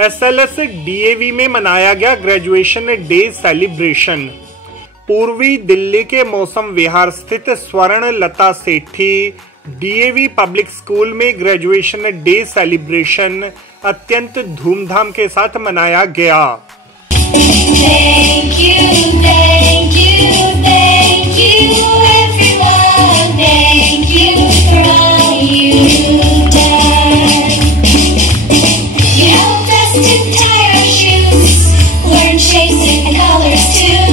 SLS DAV में मनाया गया ग्रेजुएशन डे सेलिब्रेशन। पूर्वी दिल्ली के मौसम विहार स्थित स्वर्ण लता सेठी डीएवी पब्लिक स्कूल में ग्रेजुएशन डे सेलिब्रेशन अत्यंत धूमधाम के साथ मनाया गया। Thank you, thank you, thank you everyone. Thank you for all you've done. You helped us to tie our shoes, learn shapes and colors too.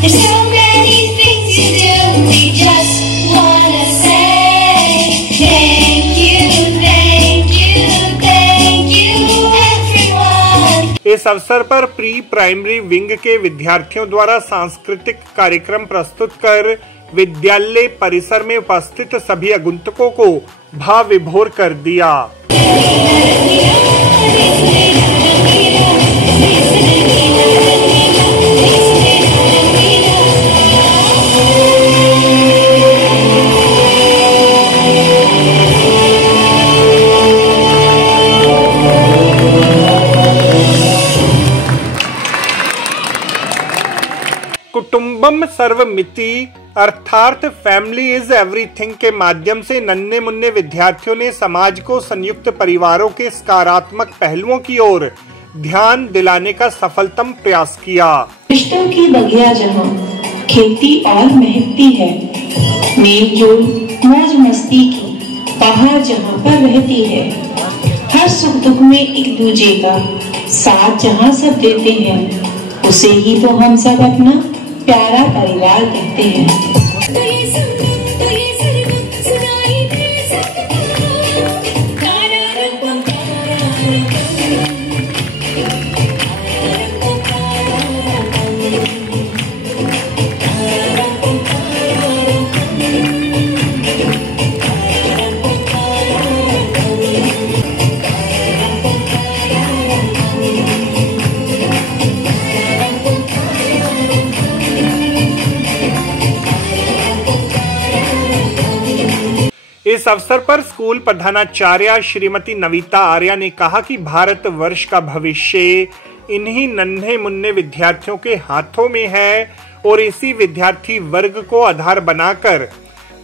There's so many things to do. We just wanna say thank you, thank you, thank you everyone. इस अवसर पर pre primary wing के विद्यार्थियों द्वारा सांस्कृतिक कार्यक्रम प्रस्तुत कर विद्यालय परिसर में उपस्थित सभी आगंतुकों को भाव विभोर कर दिया। कुटुंबम सर्वमिति अर्थात फैमिली इज एवरीथिंग के माध्यम से नन्हे मुन्ने विद्यार्थियों ने समाज को संयुक्त परिवारों के सकारात्मक पहलुओं की ओर ध्यान दिलाने का सफलतम प्रयास किया। रिश्तों की बगिया जहाँ खेती और महकती है, मेल जोल मौज मस्ती की बाहर जहाँ पर रहती है, हर सुख दुख में एक दूजे का साथ जहाँ सब देते हैं, उसे ही तो हम सब अपना प्यारा परिवार कहते हैं। इस अवसर पर स्कूल प्रधानाचार्य श्रीमती नविता आर्या ने कहा कि भारत वर्ष का भविष्य इन्हीं नन्हे मुन्ने विद्यार्थियों के हाथों में है और इसी विद्यार्थी वर्ग को आधार बनाकर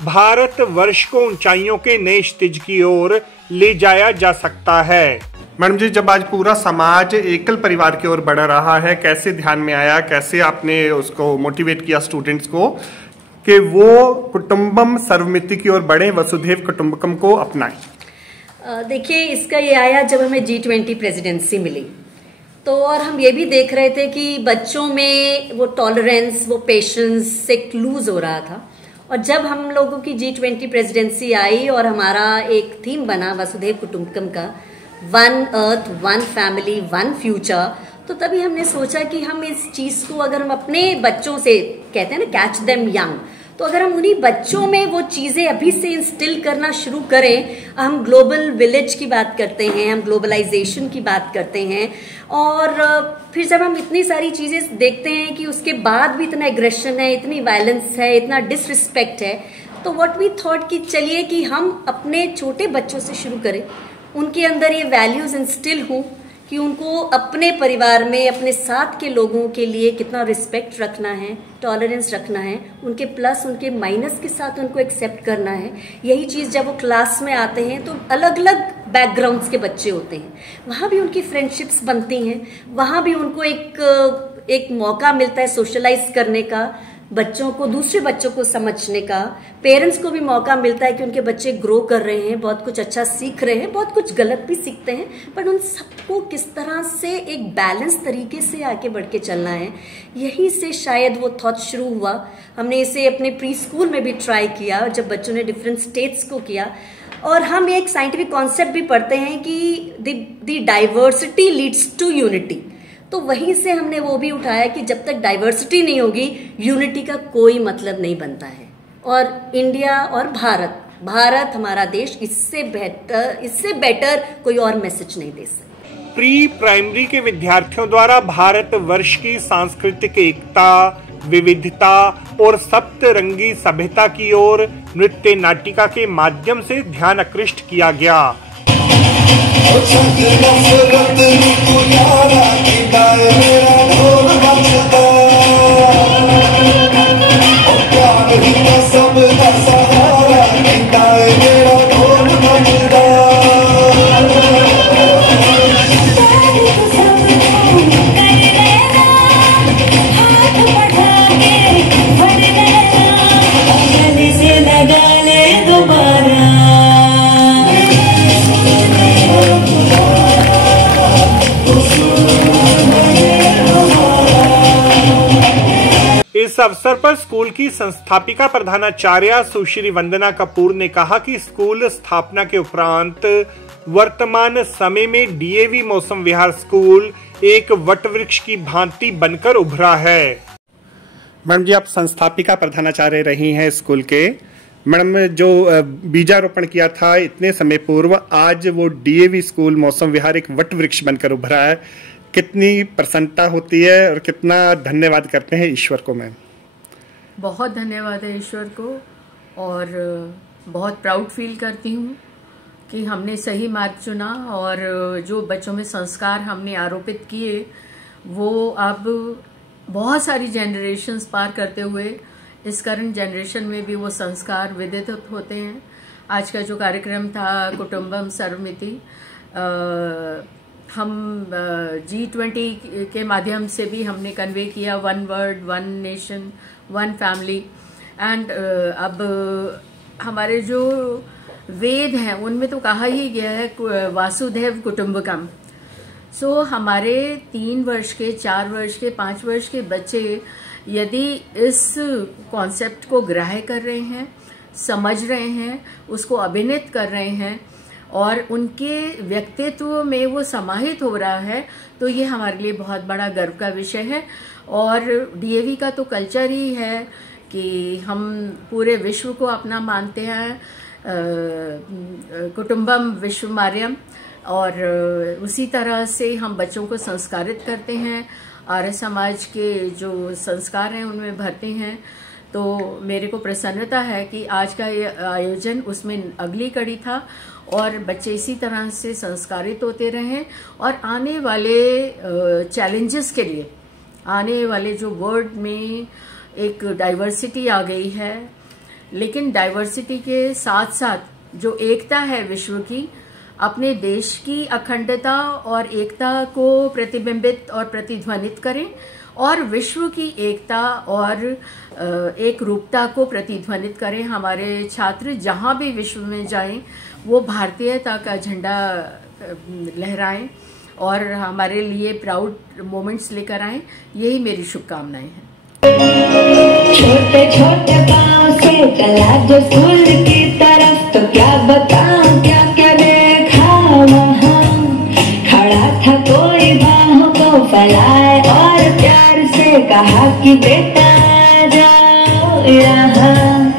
भारत वर्ष को ऊंचाइयों के नए स्टेज की ओर ले जाया जा सकता है। मैडम जी, जब आज पूरा समाज एकल परिवार की ओर बढ़ रहा है, कैसे ध्यान में आया, कैसे आपने उसको मोटिवेट किया स्टूडेंट्स को कि वो कुटुंबम सर्वमिति की ओर बढ़े, वसुधैव कुटुंबकम को अपनाएं? देखिए, इसका ये आया जब हमें G20 प्रेसिडेंसी मिली, तो और हम ये भी देख रहे थे कि बच्चों में वो टॉलरेंस, वो पेशेंस एक लूज हो रहा था। और जब हम लोगों की G20 प्रेसिडेंसी आई और हमारा एक थीम बना वसुधैव कुटुंबकम का, one earth, one family, one future, तो तभी हमने सोचा कि हम इस चीज को अगर हम अपने बच्चों से, कहते हैं ना कैच देम यंग, तो अगर हम उन्हीं बच्चों में वो चीजें अभी से इंस्टिल करना शुरू करें। हम ग्लोबल विलेज की बात करते हैं, हम ग्लोबलाइजेशन की बात करते हैं, और फिर जब हम इतनी सारी चीजें देखते हैं कि उसके बाद भी इतना एग्रेशन है, इतनी वायलेंस है, इतना डिसरिस्पेक्ट है, तो व्हाट वी थॉट कि चलिए कि हम अपने छोटे बच्चों से शुरू करें, उनके अंदर ये वैल्यूज इंस्टिल हों कि उनको अपने परिवार में अपने साथ के लोगों के लिए कितना रिस्पेक्ट रखना है, टॉलरेंस रखना है, उनके प्लस उनके माइनस के साथ उनको एक्सेप्ट करना है। यही चीज़ जब वो क्लास में आते हैं तो अलग अलग बैकग्राउंड्स के बच्चे होते हैं, वहाँ भी उनकी फ्रेंडशिप्स बनती हैं, वहाँ भी उनको एक मौका मिलता है सोशलाइज करने का, बच्चों को, दूसरे बच्चों को समझने का। पेरेंट्स को भी मौका मिलता है कि उनके बच्चे ग्रो कर रहे हैं, बहुत कुछ अच्छा सीख रहे हैं, बहुत कुछ गलत भी सीखते हैं, पर उन सबको किस तरह से एक बैलेंस तरीके से आगे बढ़ के चलना है, यहीं से शायद वो थॉट शुरू हुआ। हमने इसे अपने प्री स्कूल में भी ट्राई किया जब बच्चों ने डिफरेंट स्टेट्स को किया। और हम एक साइंटिफिक कॉन्सेप्ट भी पढ़ते हैं कि the diversity leads to unity, तो वहीं से हमने वो भी उठाया कि जब तक डाइवर्सिटी नहीं होगी, यूनिटी का कोई मतलब नहीं बनता है। और इंडिया और भारत हमारा देश, इससे बेटर कोई और मैसेज नहीं दे सकता। प्री प्राइमरी के विद्यार्थियों द्वारा भारत वर्ष की सांस्कृतिक एकता, विविधता और सप्तरंगी सभ्यता की ओर नृत्य नाटिका के माध्यम से ध्यान आकृष्ट किया गया। इस अवसर पर स्कूल की संस्थापिका प्रधानाचार्य सुश्री वंदना कपूर ने कहा कि स्कूल स्थापना के उपरांत वर्तमान समय में डीएवी मौसम विहार स्कूल एक वटवृक्ष की भांति बनकर उभरा है। मैडम जी, आप संस्थापिका प्रधानाचार्य रही हैं स्कूल के। मैडम, जो बीजारोपण किया था इतने समय पूर्व, आज वो डीएवी स्कूल मौसम विहार एक वटवृक्ष बनकर उभरा है। कितनी प्रसन्नता होती है और कितना धन्यवाद करते हैं ईश्वर को। मैम, बहुत धन्यवाद है ईश्वर को और बहुत प्राउड फील करती हूँ कि हमने सही मार्ग चुना और जो बच्चों में संस्कार हमने आरोपित किए वो अब बहुत सारी जनरेशन्स पार करते हुए इस करंट जनरेशन में भी वो संस्कार विदित होते हैं। आज का जो कार्यक्रम था कुटुंबम सर्वमिति, हम G20 के माध्यम से भी हमने कन्वे किया one word one nation one family and अब हमारे जो वेद हैं उनमें तो कहा ही गया है वासुदेव कुटुंबकम। सो हमारे 3 वर्ष के 4 वर्ष के 5 वर्ष के बच्चे यदि इस कॉन्सेप्ट को ग्राह्य कर रहे हैं, समझ रहे हैं, उसको अभिनीत कर रहे हैं और उनके व्यक्तित्व में वो समाहित हो रहा है, तो ये हमारे लिए बहुत बड़ा गर्व का विषय है। और डीएवी का तो कल्चर ही है कि हम पूरे विश्व को अपना मानते हैं, कुटुंबम विश्वमार्यम, और उसी तरह से हम बच्चों को संस्कारित करते हैं, आर्य समाज के जो संस्कार हैं उनमें भरते हैं। तो मेरे को प्रसन्नता है कि आज का ये आयोजन उसमें अगली कड़ी था और बच्चे इसी तरह से संस्कारित होते रहें और आने वाले चैलेंजेस के लिए, आने वाले जो वर्ल्ड में एक डाइवर्सिटी आ गई है, लेकिन डाइवर्सिटी के साथ साथ जो एकता है विश्व की, अपने देश की अखंडता और एकता को प्रतिबिंबित और प्रतिध्वनित करें और विश्व की एकता और एक रूपता को प्रतिध्वनित करें। हमारे छात्र जहां भी विश्व में जाएं वो भारतीयता का झंडा लहराएं और हमारे लिए प्राउड मोमेंट्स लेकर आएं। यही मेरी शुभकामनाएं हैं। छोटे छोटे पाँव से चला जो स्कूल की तरफ, तो क्या बताऊं क्या क्या देखा वहाँ। खड़ा था कोई बाहों को फैलाए और प्यार से कहा कि बेटा जाओ यहाँ।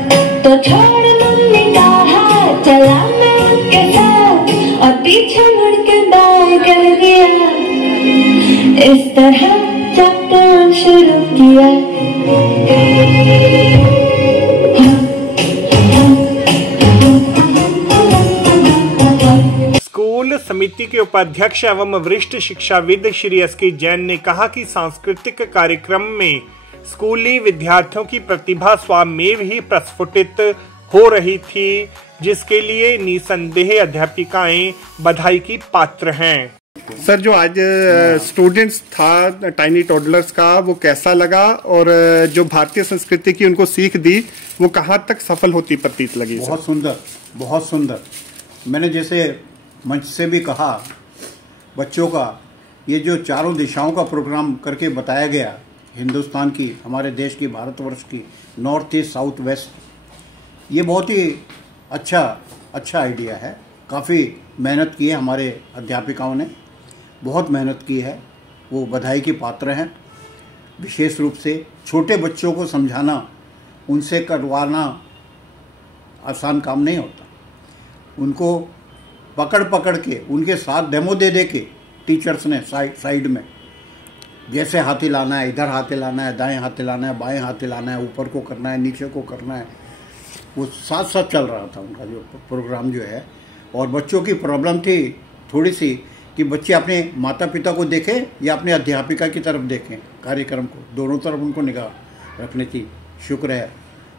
तो छोड़ मम्मी का हाथ, चला मैं उनके साथ और पीछे मुड़ के बाय कर दिया। इस तरह चलना शुरू किया। स्कूल समिति के उपाध्यक्ष एवं वरिष्ठ शिक्षाविद श्री एस.के. जैन ने कहा कि सांस्कृतिक कार्यक्रम में स्कूली विद्यार्थियों की प्रतिभा स्वमेव ही प्रस्फुटित हो रही थी, जिसके लिए निसंदेह अध्यापिकाएं बधाई की पात्र हैं। सर, जो आज स्टूडेंट्स था टाइनी टॉडलर्स का, वो कैसा लगा और जो भारतीय संस्कृति की उनको सीख दी वो कहाँ तक सफल होती प्रतीत लगी? बहुत सुंदर, बहुत सुंदर। मैंने जैसे मंच से भी कहा, बच्चों का ये जो चारों दिशाओं का प्रोग्राम करके बताया गया, हिंदुस्तान की, हमारे देश की, भारतवर्ष की, नॉर्थ ईस्ट साउथ वेस्ट, ये बहुत ही अच्छा आइडिया है। काफ़ी मेहनत की है हमारे अध्यापिकाओं ने, बहुत मेहनत की है, वो बधाई के पात्र हैं। विशेष रूप से छोटे बच्चों को समझाना, उनसे करवाना आसान काम नहीं होता। उनको पकड़ के उनके साथ डेमो दे के टीचर्स ने साइड में जैसे हाथ हिलाना है, इधर हाथ हिलाना है, दाएं हाथ हिलाना है, बाएं हाथ हिलाना है, ऊपर को करना है, नीचे को करना है, वो साथ चल रहा था उनका जो प्रोग्राम जो है। और बच्चों की प्रॉब्लम थी थोड़ी सी कि बच्चे अपने माता पिता को देखें या अपने अध्यापिका की तरफ देखें, कार्यक्रम को दोनों तरफ उनको निगाह रखने की। शुक्र है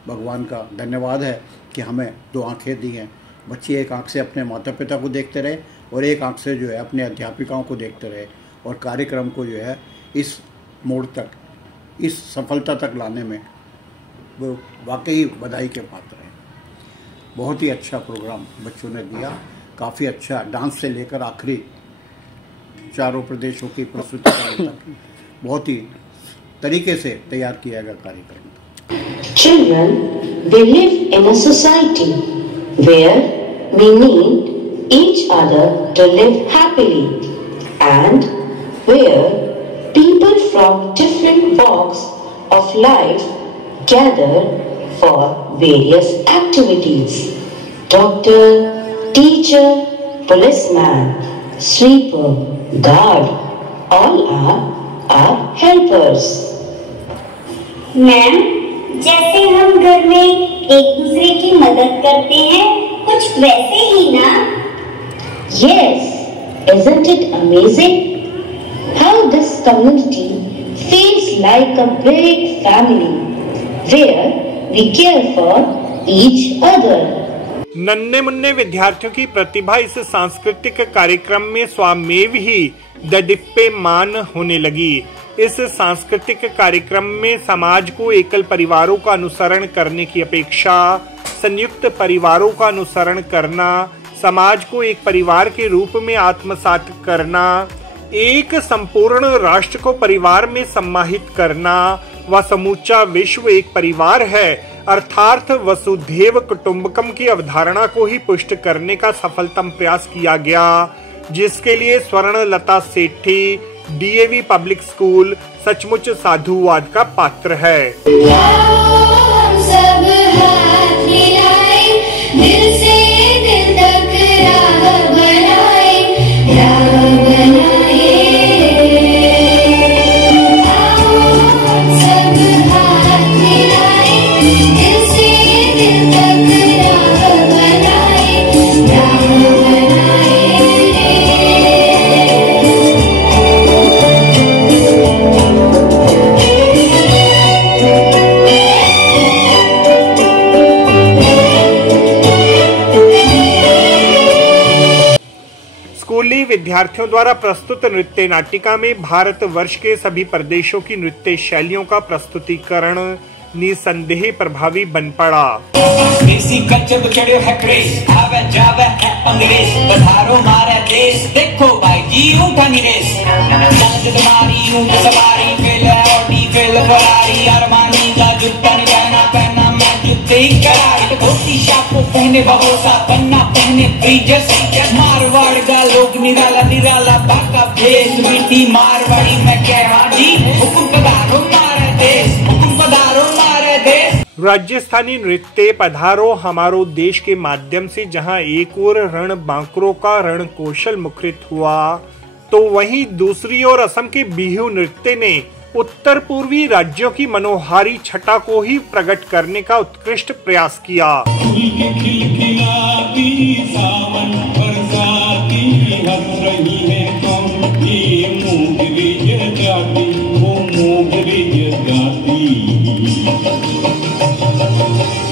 भगवान का, धन्यवाद है कि हमें 2 आँखें दी हैं। बच्चे एक आँख से अपने माता पिता को देखते रहे और एक आँख से जो है अपने अध्यापिकाओं को देखते रहे और कार्यक्रम को जो है इस मोड़ तक, इस सफलता तक लाने में वो वाकई बधाई के पात्र हैं। बहुत ही अच्छा प्रोग्राम बच्चों ने दिया, काफ़ी अच्छा, डांस से लेकर आखिरी चारों प्रदेशों की प्रस्तुति तक बहुत ही तरीके से तैयार किया गया कार्यक्रम। Children, they live in a society where we need each other to live happily and where people from different walks of life gather for various activities. Doctor, teacher, policeman, sweeper, guard, all are our helpers. Ma'am, जैसे हम घर में एक दूसरे की मदद करते हैं, कुछ वैसे ही ना? Yes, isn't it amazing how this community feels like a big family where we care for each other. नन्हे मुन्ने विद्यार्थियों की प्रतिभा इस सांस्कृतिक कार्यक्रम में स्वामेव ही ददीप्यमान होने लगी। इस सांस्कृतिक कार्यक्रम में समाज को एकल परिवारों का अनुसरण करने की अपेक्षा संयुक्त परिवारों का अनुसरण करना, समाज को एक परिवार के रूप में आत्मसात करना, एक संपूर्ण राष्ट्र को परिवार में सम्माहित करना व समूचा विश्व एक परिवार है अर्थात वसुधैव कुटुंबकम की अवधारणा को ही पुष्ट करने का सफलतम प्रयास किया गया, जिसके लिए स्वर्णलता सेठी डीएवी पब्लिक स्कूल सचमुच साधुवाद का पात्र है। हम सब हाथ मिलाए, दिल से दिल तक राह बनाए, राह बनाए। हम सब हाथ मिलाए, दिल से दिल तक राह बनाए, राह बनाए। स्कूली विद्यार्थियों द्वारा प्रस्तुत नृत्य नाटिका में भारत वर्ष के सभी प्रदेशों की नृत्य शैलियों का प्रस्तुतिकरण निसंदेह प्रभावी बन पड़ा। देसी कच्चब चढ़ियो है क्रेज, आवे जावे है अंग्रेज, पधारो मारे देश, देखो भाई जी ऊँटा निरेश। चांद तुम्हारी ऊँट सवारी, फिल ऑडी फिल फरारी, अरमानी का जूता नहीं पहना मैं जूते ही करारी। धोती शापो पहने भरोसा, पन्ना पहने ब्रीजस, मारवाड़ का लोग निराला निराला बाका भेष, मीठी मारवाड़ी में कह हाँ जी, हुकुम पधारो मारे देश, हुकुम पधारो मारे देश। राजस्थानी नृत्य पधारो हमारो देश के माध्यम से जहां एक ओर रण बांकरों का रण कौशल मुखरित हुआ, तो वहीं दूसरी ओर असम के बिहू नृत्य ने उत्तर पूर्वी राज्यों की मनोहारी छटा को ही प्रकट करने का उत्कृष्ट प्रयास किया।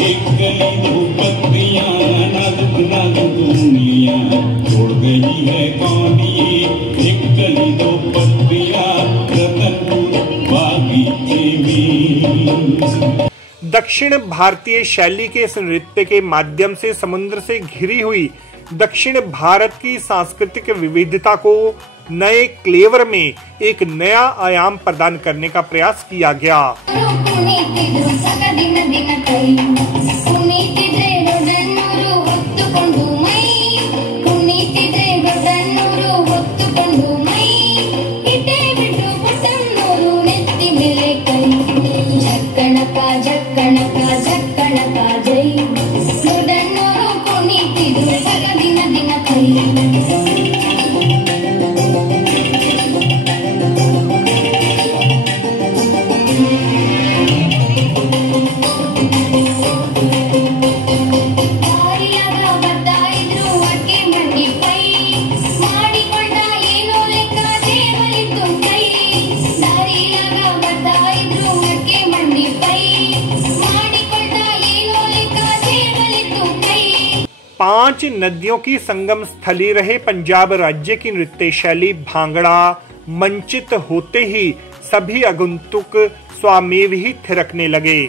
एक गली दो पत्तियां नाजुक नाजुक दुनिया छोड़ गई है कौनी, एक गली दो पत्तियां रतनपुर बागीचे में। दक्षिण भारतीय शैली के इस नृत्य के माध्यम से समुद्र से घिरी हुई दक्षिण भारत की सांस्कृतिक विविधता को नए क्लेवर में एक नया आयाम प्रदान करने का प्रयास किया गया। 5 नदियों की संगम स्थली रहे पंजाब राज्य की नृत्य शैली भांगड़ा मंचित होते ही सभी आगंतुक स्वामेव ही थिरकने लगे।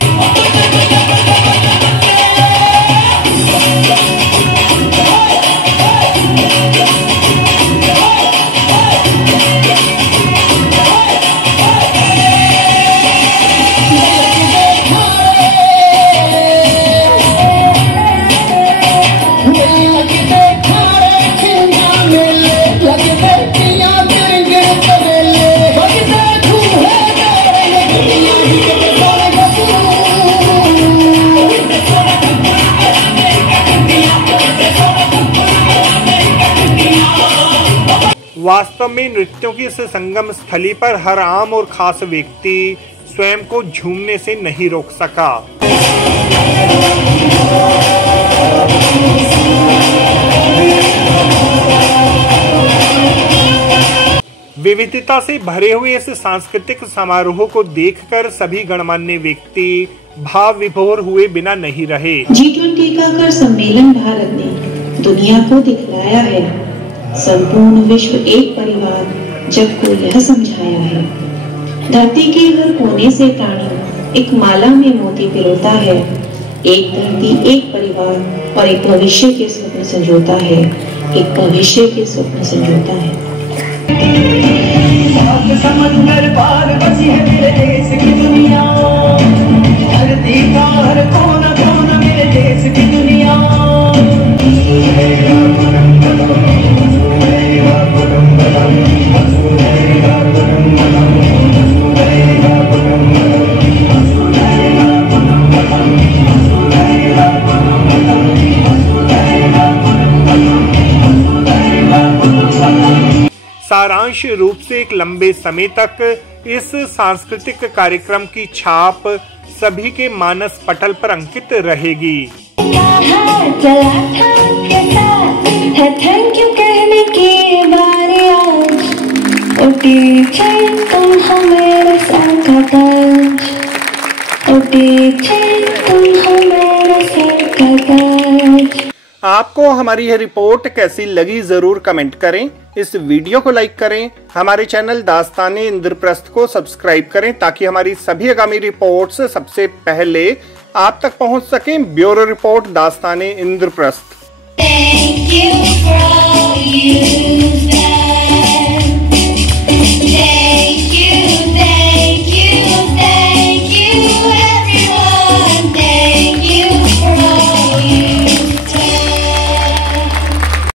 वास्तव में नृत्यों की इस संगम स्थली पर हर आम और खास व्यक्ति स्वयं को झूमने से नहीं रोक सका। विविधता से भरे हुए इस सांस्कृतिक समारोह को देखकर सभी गणमान्य व्यक्ति भाव विभोर हुए बिना नहीं रहे। G20 का कर सम्मेलन भारत ने दुनिया को दिखलाया है। संपूर्ण विश्व एक परिवार जग को यह समझाया है। धरती के हर कोने से प्राणी एक माला में मोती पिरोता है। एक धरती एक परिवार और एक भविष्य के स्वप्न संजोता है। एक भविष्य के स्वप्न संजोता है। समंदर पार बसी है मेरे देश की दुनिया। धरती का हर कोना कोना मेरे देश की दुनिया। सारांश रूप से एक लंबे समय तक इस सांस्कृतिक कार्यक्रम की छाप सभी के मानस पटल पर अंकित रहेगी। थैंक यू कहने की बारी आज। ओ टीचर तुम हो मेरे सर का ताज। ओ टीचर तुम हो मेरे सर का ताज। आपको हमारी यह रिपोर्ट कैसी लगी जरूर कमेंट करें। इस वीडियो को लाइक करें। हमारे चैनल दास्ताने इंद्रप्रस्थ को सब्सक्राइब करें ताकि हमारी सभी आगामी रिपोर्ट्स सबसे पहले आप तक पहुंच सकें। Bureau report Dastane Indraprastha. Thank you for all you've done.